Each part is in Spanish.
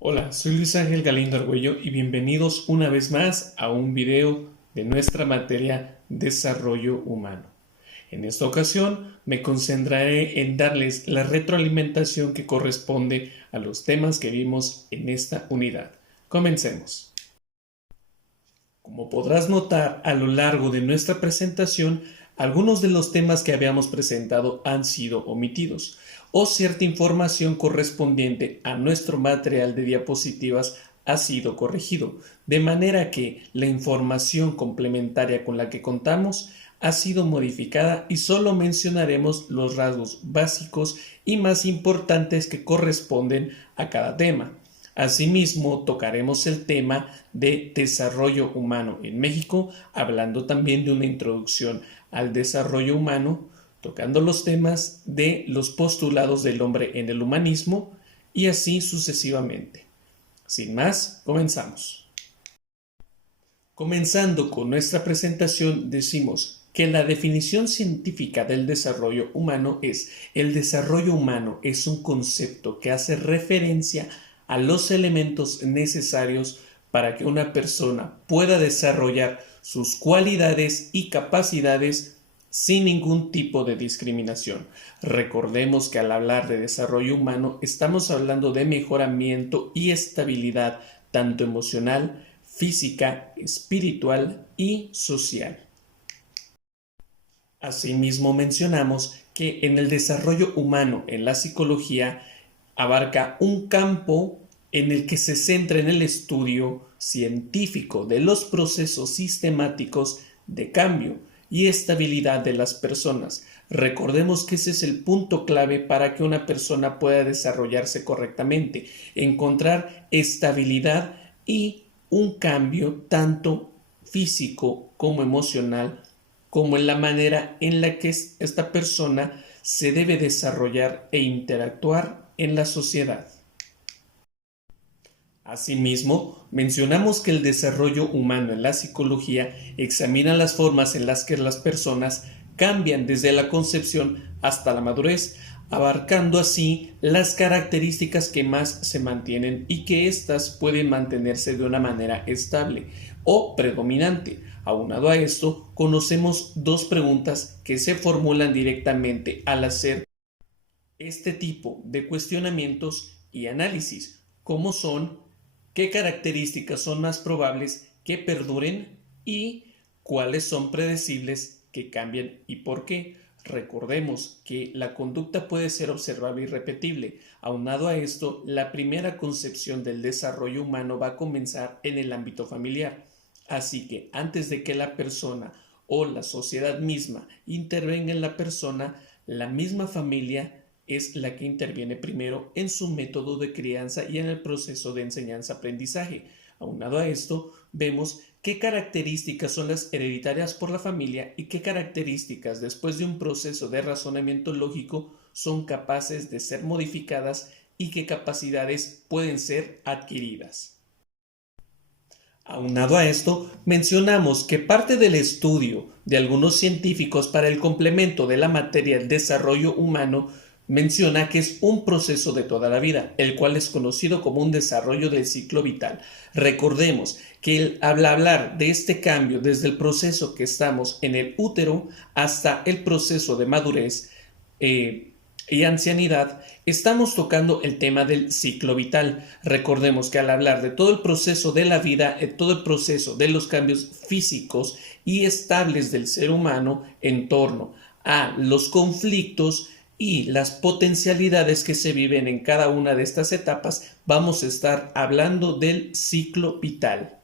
Hola, soy Luis Ángel Galindo Argüello y bienvenidos una vez más a un video de nuestra materia Desarrollo Humano. En esta ocasión me concentraré en darles la retroalimentación que corresponde a los temas que vimos en esta unidad. Comencemos. Como podrás notar a lo largo de nuestra presentación, algunos de los temas que habíamos presentado han sido omitidos, o cierta información correspondiente a nuestro material de diapositivas ha sido corregido, de manera que la información complementaria con la que contamos ha sido modificada y solo mencionaremos los rasgos básicos y más importantes que corresponden a cada tema. Asimismo, tocaremos el tema de desarrollo humano en México, hablando también de una introducción al desarrollo humano, tocando los temas de los postulados del hombre en el humanismo y así sucesivamente. Sin más, comenzamos. Comenzando con nuestra presentación, decimos que la definición científica del desarrollo humano es: el desarrollo humano es un concepto que hace referencia a los elementos necesarios para que una persona pueda desarrollar sus cualidades y capacidades sin ningún tipo de discriminación. Recordemos que al hablar de desarrollo humano estamos hablando de mejoramiento y estabilidad tanto emocional, física, espiritual y social. Asimismo mencionamos que en el desarrollo humano en la psicología abarca un campo en el que se centra en el estudio científico de los procesos sistemáticos de cambio y estabilidad de las personas. Recordemos que ese es el punto clave para que una persona pueda desarrollarse correctamente, encontrar estabilidad y un cambio tanto físico como emocional, como en la manera en la que esta persona se debe desarrollar e interactuar en la sociedad. Asimismo, mencionamos que el desarrollo humano en la psicología examina las formas en las que las personas cambian desde la concepción hasta la madurez, abarcando así las características que más se mantienen y que éstas pueden mantenerse de una manera estable o predominante. Aunado a esto, conocemos dos preguntas que se formulan directamente al hacer este tipo de cuestionamientos y análisis, como son: ¿qué características son más probables que perduren y cuáles son predecibles que cambien y por qué? Recordemos que la conducta puede ser observable y repetible. Aunado a esto, la primera concepción del desarrollo humano va a comenzar en el ámbito familiar. Así que antes de que la persona o la sociedad misma intervenga en la persona, la misma familia es la que interviene primero en su método de crianza y en el proceso de enseñanza-aprendizaje. Aunado a esto, vemos qué características son las hereditarias por la familia y qué características, después de un proceso de razonamiento lógico, son capaces de ser modificadas y qué capacidades pueden ser adquiridas. Aunado a esto, mencionamos que parte del estudio de algunos científicos para el complemento de la materia del desarrollo humano menciona que es un proceso de toda la vida, el cual es conocido como un desarrollo del ciclo vital. Recordemos que al hablar de este cambio desde el proceso que estamos en el útero hasta el proceso de madurez, y ancianidad, estamos tocando el tema del ciclo vital. Recordemos que al hablar de todo el proceso de la vida, todo el proceso de los cambios físicos y estables del ser humano en torno a los conflictos y las potencialidades que se viven en cada una de estas etapas, vamos a estar hablando del ciclo vital.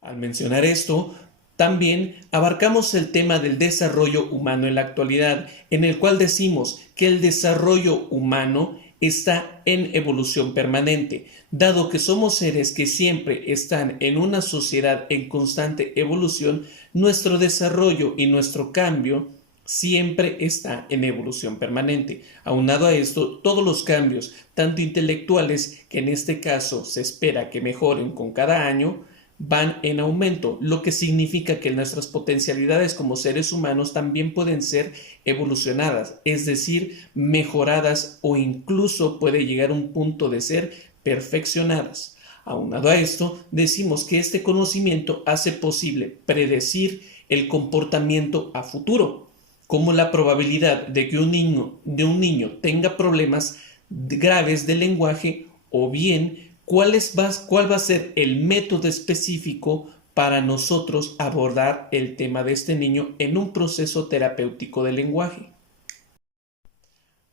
Al mencionar esto, también abarcamos el tema del desarrollo humano en la actualidad, en el cual decimos que el desarrollo humano está en evolución permanente, dado que somos seres que siempre están en una sociedad en constante evolución. Nuestro desarrollo y nuestro cambio siempre está en evolución permanente. Aunado a esto, todos los cambios, tanto intelectuales, que en este caso se espera que mejoren con cada año, van en aumento, lo que significa que nuestras potencialidades como seres humanos también pueden ser evolucionadas, es decir, mejoradas o incluso puede llegar a un punto de ser perfeccionadas. Aunado a esto, decimos que este conocimiento hace posible predecir el comportamiento a futuro, como la probabilidad de que un niño tenga problemas graves de lenguaje o bien cuál va a ser el método específico para nosotros abordar el tema de este niño en un proceso terapéutico del lenguaje.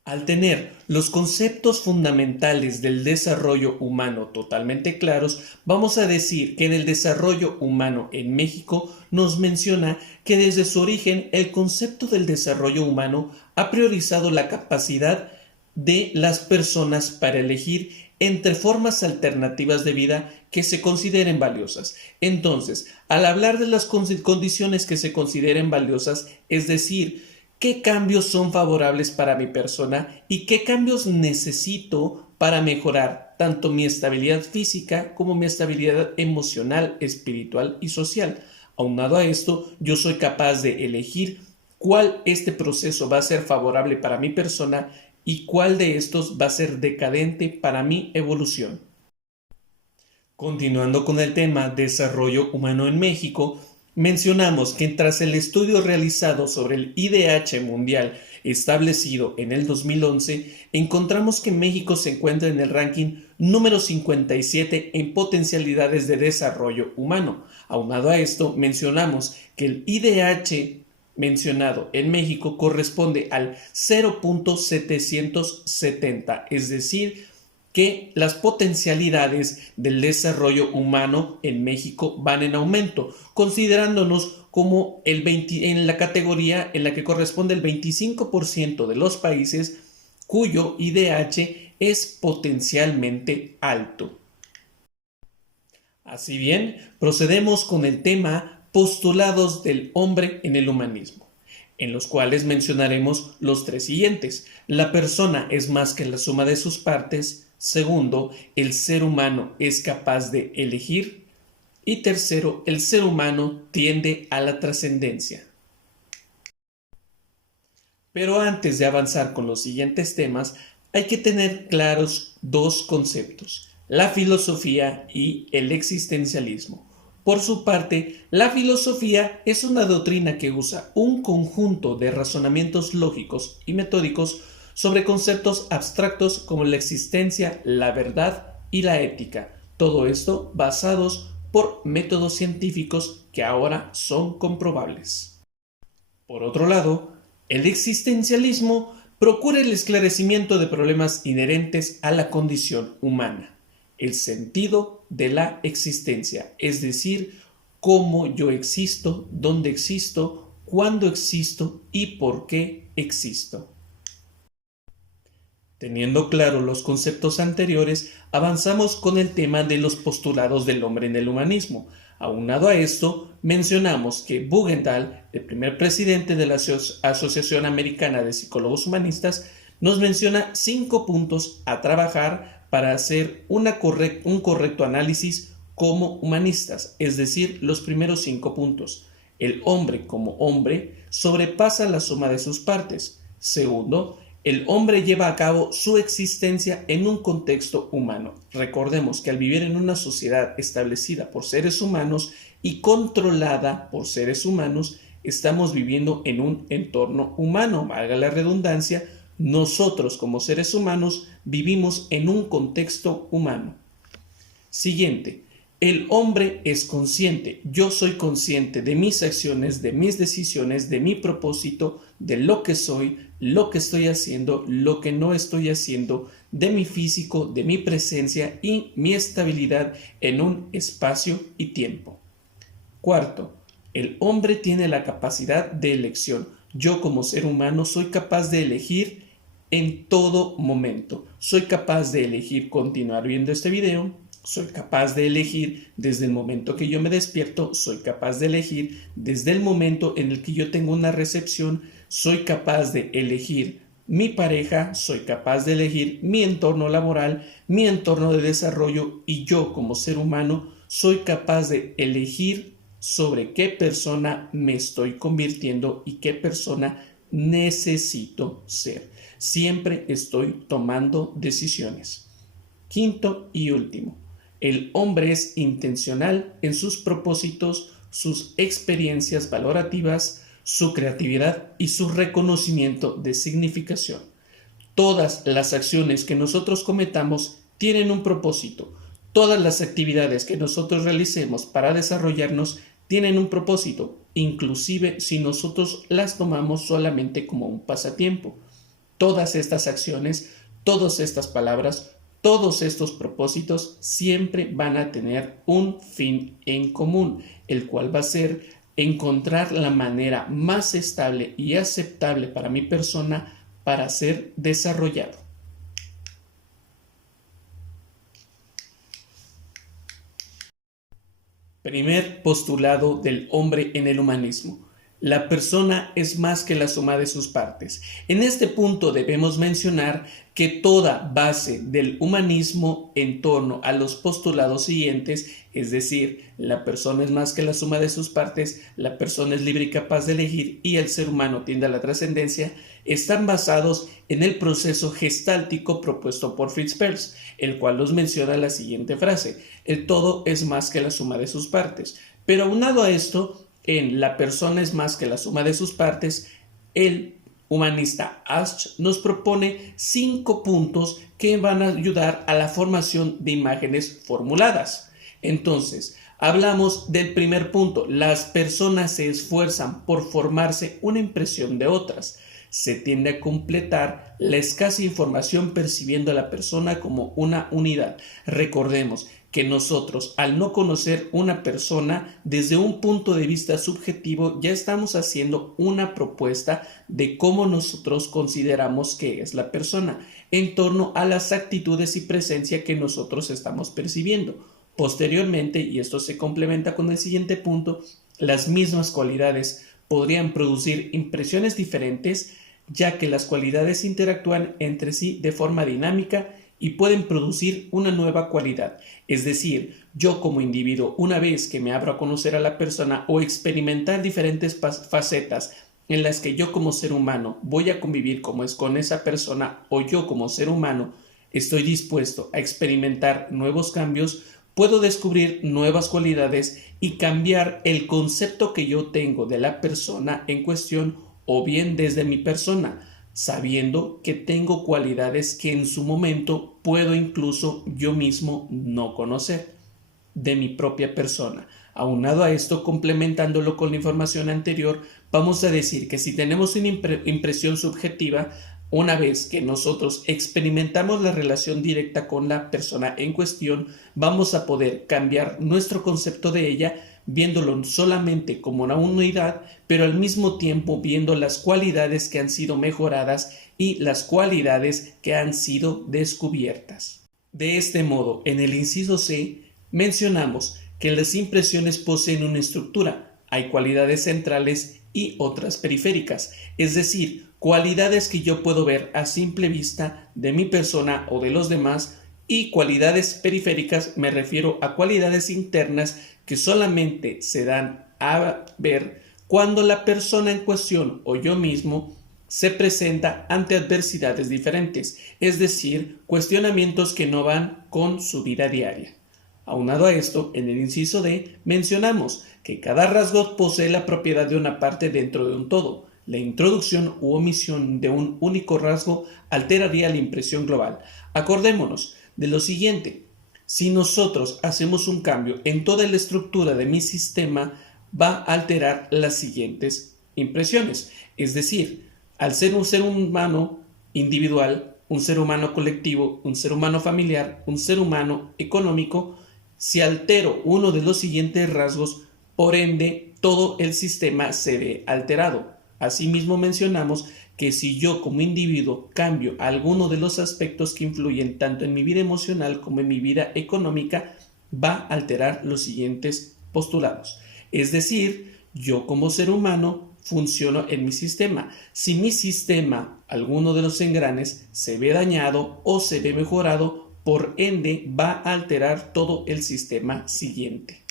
Al tener los conceptos fundamentales del desarrollo humano totalmente claros, vamos a decir que en el desarrollo humano en México nos menciona que desde su origen el concepto del desarrollo humano ha priorizado la capacidad de las personas para elegir entre formas alternativas de vida que se consideren valiosas. Entonces, al hablar de las condiciones que se consideren valiosas, es decir, qué cambios son favorables para mi persona y qué cambios necesito para mejorar tanto mi estabilidad física como mi estabilidad emocional, espiritual y social. Aunado a esto, yo soy capaz de elegir cuál este proceso va a ser favorable para mi persona y cuál de estos va a ser decadente para mi evolución. Continuando con el tema desarrollo humano en México, mencionamos que tras el estudio realizado sobre el IDH mundial establecido en el 2011, encontramos que México se encuentra en el ranking número 57 en potencialidades de desarrollo humano. Aunado a esto, mencionamos que el IDH mencionado en México corresponde al 0.770, es decir, que las potencialidades del desarrollo humano en México van en aumento, considerándonos como en la categoría en la que corresponde el 25% de los países cuyo IDH es potencialmente alto. Así bien, procedemos con el tema postulados del hombre en el humanismo, en los cuales mencionaremos los tres siguientes. La persona es más que la suma de sus partes. Segundo, el ser humano es capaz de elegir. Y tercero, el ser humano tiende a la trascendencia. Pero antes de avanzar con los siguientes temas, hay que tener claros dos conceptos: la filosofía y el existencialismo. Por su parte, la filosofía es una doctrina que usa un conjunto de razonamientos lógicos y metódicos sobre conceptos abstractos como la existencia, la verdad y la ética. Todo esto basados por métodos científicos que ahora son comprobables. Por otro lado, el existencialismo procura el esclarecimiento de problemas inherentes a la condición humana, el sentido de la existencia, es decir, cómo yo existo, dónde existo, cuándo existo y por qué existo. Teniendo claro los conceptos anteriores, avanzamos con el tema de los postulados del hombre en el humanismo. Aunado a esto, mencionamos que Bugendahl, el primer presidente de la Asociación Americana de Psicólogos Humanistas, nos menciona 5 puntos a trabajar para hacer un correcto análisis como humanistas, es decir, los primeros 5 puntos. El hombre como hombre sobrepasa la suma de sus partes. Segundo, el hombre lleva a cabo su existencia en un contexto humano. Recordemos que al vivir en una sociedad establecida por seres humanos y controlada por seres humanos, estamos viviendo en un entorno humano, valga la redundancia. Nosotros como seres humanos vivimos en un contexto humano. Siguiente. El hombre es consciente. Yo soy consciente de mis acciones, de mis decisiones, de mi propósito, de lo que soy, lo que estoy haciendo, lo que no estoy haciendo, de mi físico, de mi presencia y mi estabilidad en un espacio y tiempo. Cuarto, el hombre tiene la capacidad de elección. Yo como ser humano soy capaz de elegir en todo momento. Soy capaz de elegir continuar viendo este video. Soy capaz de elegir desde el momento que yo me despierto, soy capaz de elegir desde el momento en el que yo tengo una recepción, soy capaz de elegir mi pareja, soy capaz de elegir mi entorno laboral, mi entorno de desarrollo y yo como ser humano soy capaz de elegir sobre qué persona me estoy convirtiendo y qué persona necesito ser. Siempre estoy tomando decisiones. Quinto y último, el hombre es intencional en sus propósitos, sus experiencias valorativas, su creatividad y su reconocimiento de significación. Todas las acciones que nosotros cometamos tienen un propósito. Todas las actividades que nosotros realicemos para desarrollarnos tienen un propósito, inclusive si nosotros las tomamos solamente como un pasatiempo. Todas estas acciones, todas estas palabras, todos estos propósitos siempre van a tener un fin en común, el cual va a ser encontrar la manera más estable y aceptable para mi persona para ser desarrollado. Primer postulado del hombre en el humanismo. La persona es más que la suma de sus partes. En este punto debemos mencionar que toda base del humanismo en torno a los postulados siguientes, es decir, la persona es más que la suma de sus partes, la persona es libre y capaz de elegir y el ser humano tiende a la trascendencia, están basados en el proceso gestáltico propuesto por Fritz Perls, el cual nos menciona la siguiente frase: el todo es más que la suma de sus partes. Pero aunado a esto, en la persona es más que la suma de sus partes, el humanista Asch nos propone 5 puntos que van a ayudar a la formación de imágenes formuladas. Entonces, hablamos del primer punto: las personas se esfuerzan por formarse una impresión de otras. Se tiende a completar la escasa información percibiendo a la persona como una unidad. Recordemos que nosotros, al no conocer una persona desde un punto de vista subjetivo, ya estamos haciendo una propuesta de cómo nosotros consideramos que es la persona en torno a las actitudes y presencia que nosotros estamos percibiendo. Posteriormente, y esto se complementa con el siguiente punto, las mismas cualidades podrían producir impresiones diferentes, ya que las cualidades interactúan entre sí de forma dinámica y pueden producir una nueva cualidad. Es decir, yo como individuo, una vez que me abro a conocer a la persona o experimentar diferentes facetas en las que yo como ser humano voy a convivir como es con esa persona, o yo como ser humano estoy dispuesto a experimentar nuevos cambios, puedo descubrir nuevas cualidades y cambiar el concepto que yo tengo de la persona en cuestión, o bien desde mi persona, sabiendo que tengo cualidades que en su momento puedo incluso yo mismo no conocer de mi propia persona. Aunado a esto, complementándolo con la información anterior, vamos a decir que si tenemos una impresión subjetiva, una vez que nosotros experimentamos la relación directa con la persona en cuestión, vamos a poder cambiar nuestro concepto de ella, viéndolo solamente como una unidad, pero al mismo tiempo viendo las cualidades que han sido mejoradas y las cualidades que han sido descubiertas. De este modo, en el inciso C, mencionamos que las impresiones poseen una estructura. Hay cualidades centrales y otras periféricas, es decir, cualidades que yo puedo ver a simple vista de mi persona o de los demás, y cualidades periféricas me refiero a cualidades internas que solamente se dan a ver cuando la persona en cuestión o yo mismo se presenta ante adversidades diferentes, es decir, cuestionamientos que no van con su vida diaria. Aunado a esto, en el inciso D mencionamos que cada rasgo posee la propiedad de una parte dentro de un todo. La introducción u omisión de un único rasgo alteraría la impresión global. Acordémonos de lo siguiente: si nosotros hacemos un cambio en toda la estructura de mi sistema, va a alterar las siguientes impresiones. Es decir, al ser un ser humano individual, un ser humano colectivo, un ser humano familiar, un ser humano económico, si altero uno de los siguientes rasgos, por ende, todo el sistema se ve alterado. Asimismo, mencionamos que si yo como individuo cambio alguno de los aspectos que influyen tanto en mi vida emocional como en mi vida económica, va a alterar los siguientes postulados. Es decir, yo como ser humano funciono en mi sistema. Si mi sistema, alguno de los engranes, se ve dañado o se ve mejorado, por ende va a alterar todo el sistema siguiente.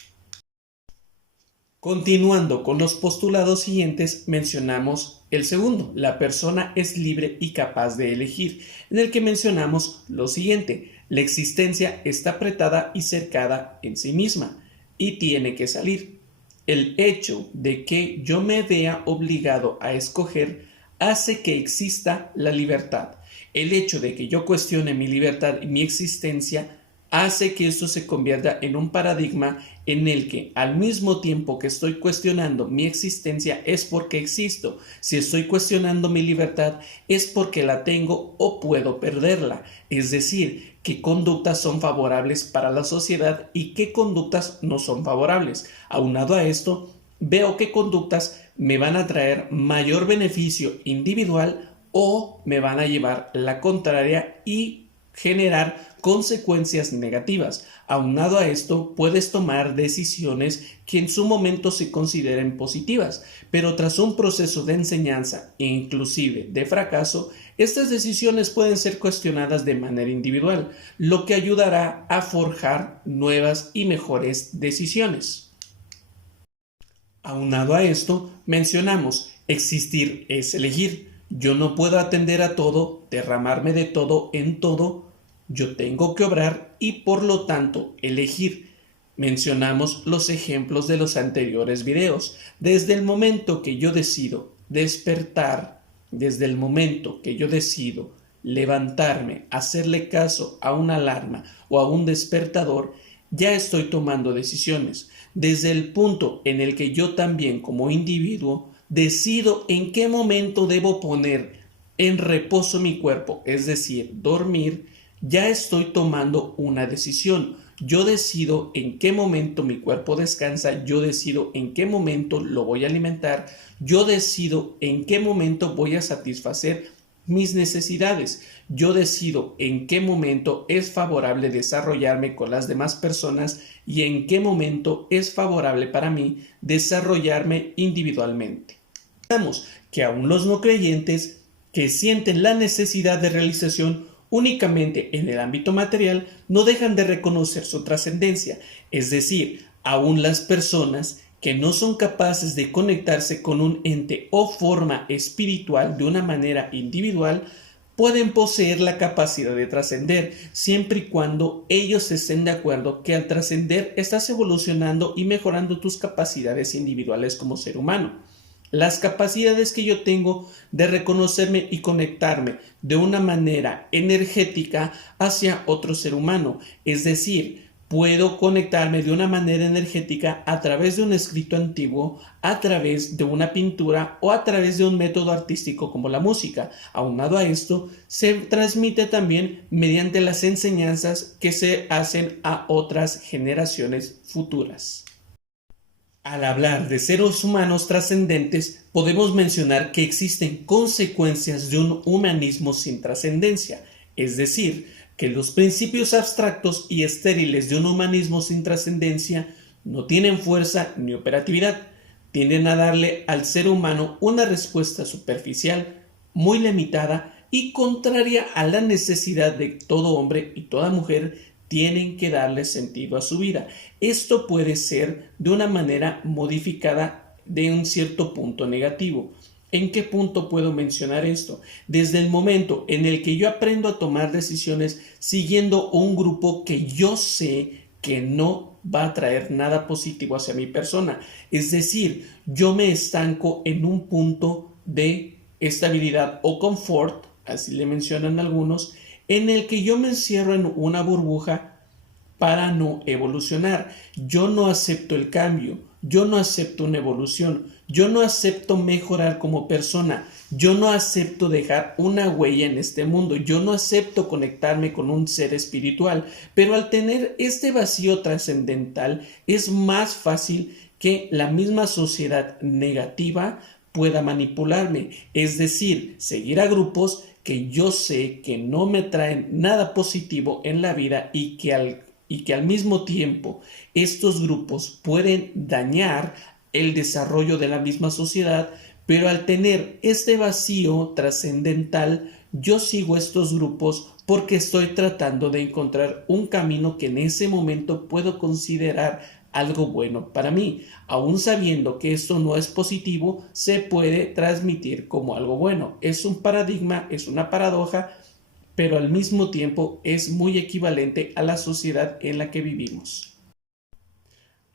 Continuando con los postulados siguientes, mencionamos el segundo: la persona es libre y capaz de elegir, en el que mencionamos lo siguiente: la existencia está apretada y cercada en sí misma y tiene que salir. El hecho de que yo me vea obligado a escoger hace que exista la libertad. El hecho de que yo cuestione mi libertad y mi existencia hace que esto se convierta en un paradigma en el que al mismo tiempo que estoy cuestionando mi existencia es porque existo. Si estoy cuestionando mi libertad es porque la tengo o puedo perderla. Es decir, qué conductas son favorables para la sociedad y qué conductas no son favorables. Aunado a esto, veo qué conductas me van a traer mayor beneficio individual o me van a llevar la contraria y generar consecuencias negativas. Aunado a esto, puedes tomar decisiones que en su momento se consideren positivas, pero tras un proceso de enseñanza e inclusive de fracaso, estas decisiones pueden ser cuestionadas de manera individual, lo que ayudará a forjar nuevas y mejores decisiones. Aunado a esto, mencionamos: existir es elegir. Yo no puedo atender a todo, derramarme de todo en todo. Yo tengo que obrar y por lo tanto elegir. Mencionamos los ejemplos de los anteriores videos. Desde el momento que yo decido despertar, desde el momento que yo decido levantarme, hacerle caso a una alarma o a un despertador, ya estoy tomando decisiones. Desde el punto en el que yo también como individuo decido en qué momento debo poner en reposo mi cuerpo, es decir, dormir, ya estoy tomando una decisión. Yo decido en qué momento mi cuerpo descansa, yo decido en qué momento lo voy a alimentar, yo decido en qué momento voy a satisfacer mis necesidades, yo decido en qué momento es favorable desarrollarme con las demás personas y en qué momento es favorable para mí desarrollarme individualmente. Digamos que aún los no creyentes que sienten la necesidad de realización únicamente en el ámbito material no dejan de reconocer su trascendencia, es decir, aún las personas que no son capaces de conectarse con un ente o forma espiritual de una manera individual pueden poseer la capacidad de trascender, siempre y cuando ellos estén de acuerdo que al trascender estás evolucionando y mejorando tus capacidades individuales como ser humano. Las capacidades que yo tengo de reconocerme y conectarme de una manera energética hacia otro ser humano, es decir, puedo conectarme de una manera energética a través de un escrito antiguo, a través de una pintura o a través de un método artístico como la música. Aunado a esto, se transmite también mediante las enseñanzas que se hacen a otras generaciones futuras. Al hablar de seres humanos trascendentes, podemos mencionar que existen consecuencias de un humanismo sin trascendencia, es decir, que los principios abstractos y estériles de un humanismo sin trascendencia no tienen fuerza ni operatividad, tienden a darle al ser humano una respuesta superficial, muy limitada y contraria a la necesidad de todo hombre y toda mujer tienen que darle sentido a su vida. Esto puede ser de una manera modificada de un cierto punto negativo. ¿En qué punto puedo mencionar esto? Desde el momento en el que yo aprendo a tomar decisiones siguiendo un grupo que yo sé que no va a traer nada positivo hacia mi persona. Es decir, yo me estanco en un punto de estabilidad o confort, así le mencionan algunos, en el que yo me encierro en una burbuja para no evolucionar. Yo no acepto el cambio, yo no acepto una evolución, yo no acepto mejorar como persona, yo no acepto dejar una huella en este mundo, yo no acepto conectarme con un ser espiritual, pero al tener este vacío trascendental es más fácil que la misma sociedad negativa pueda manipularme, es decir, seguir a grupos que yo sé que no me traen nada positivo en la vida y que al mismo tiempo estos grupos pueden dañar el desarrollo de la misma sociedad, pero al tener este vacío trascendental yo sigo estos grupos porque estoy tratando de encontrar un camino que en ese momento puedo considerar algo bueno para mí. Aún sabiendo que esto no es positivo, se puede transmitir como algo bueno. Es un paradigma, es una paradoja, pero al mismo tiempo es muy equivalente a la sociedad en la que vivimos.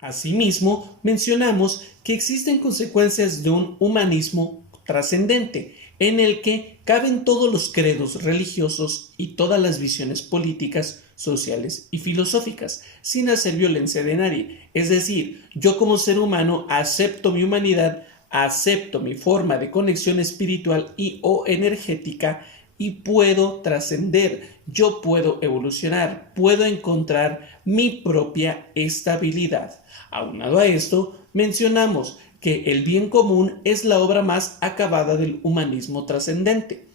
Asimismo, mencionamos que existen consecuencias de un humanismo trascendente, en el que caben todos los credos religiosos y todas las visiones políticas, sociales y filosóficas, sin hacer violencia de nadie. Es decir, yo como ser humano acepto mi humanidad, acepto mi forma de conexión espiritual y o energética y puedo trascender, yo puedo evolucionar, puedo encontrar mi propia estabilidad. Aunado a esto, mencionamos que el bien común es la obra más acabada del humanismo trascendente,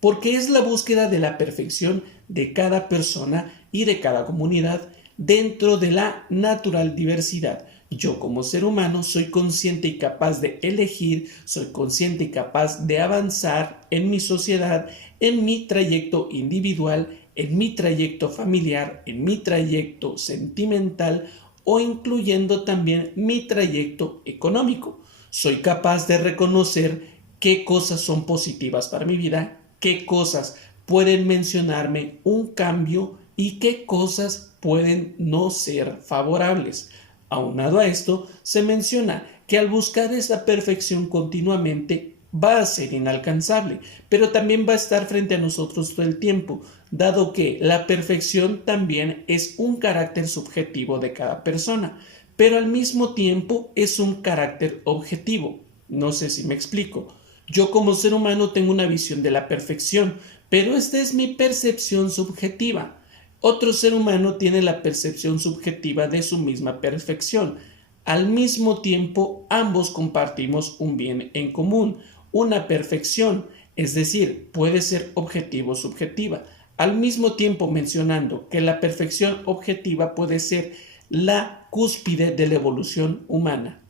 porque es la búsqueda de la perfección de cada persona y de cada comunidad dentro de la natural diversidad. Yo como ser humano soy consciente y capaz de elegir, soy consciente y capaz de avanzar en mi sociedad, en mi trayecto individual, en mi trayecto familiar, en mi trayecto sentimental o incluyendo también mi trayecto económico. Soy capaz de reconocer qué cosas son positivas para mi vida, qué cosas pueden mencionarme un cambio y qué cosas pueden no ser favorables. Aunado a esto, se menciona que al buscar esa perfección continuamente va a ser inalcanzable, pero también va a estar frente a nosotros todo el tiempo, dado que la perfección también es un carácter subjetivo de cada persona, pero al mismo tiempo es un carácter objetivo. No sé si me explico. Yo como ser humano tengo una visión de la perfección, pero esta es mi percepción subjetiva. Otro ser humano tiene la percepción subjetiva de su misma perfección. Al mismo tiempo, ambos compartimos un bien en común, una perfección, es decir, puede ser objetivo o subjetiva. Al mismo tiempo mencionando que la perfección objetiva puede ser la cúspide de la evolución humana.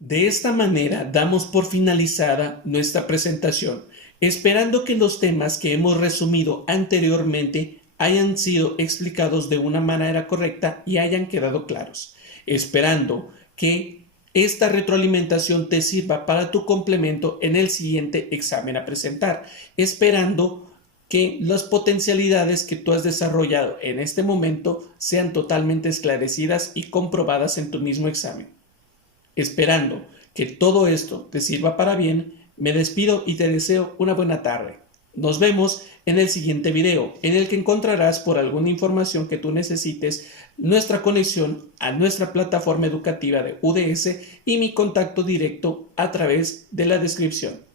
De esta manera damos por finalizada nuestra presentación, esperando que los temas que hemos resumido anteriormente hayan sido explicados de una manera correcta y hayan quedado claros, esperando que esta retroalimentación te sirva para tu complemento en el siguiente examen a presentar, esperando que las potencialidades que tú has desarrollado en este momento sean totalmente esclarecidas y comprobadas en tu mismo examen. Esperando que todo esto te sirva para bien, me despido y te deseo una buena tarde. Nos vemos en el siguiente video, en el que encontrarás por alguna información que tú necesites nuestra conexión a nuestra plataforma educativa de UDS y mi contacto directo a través de la descripción.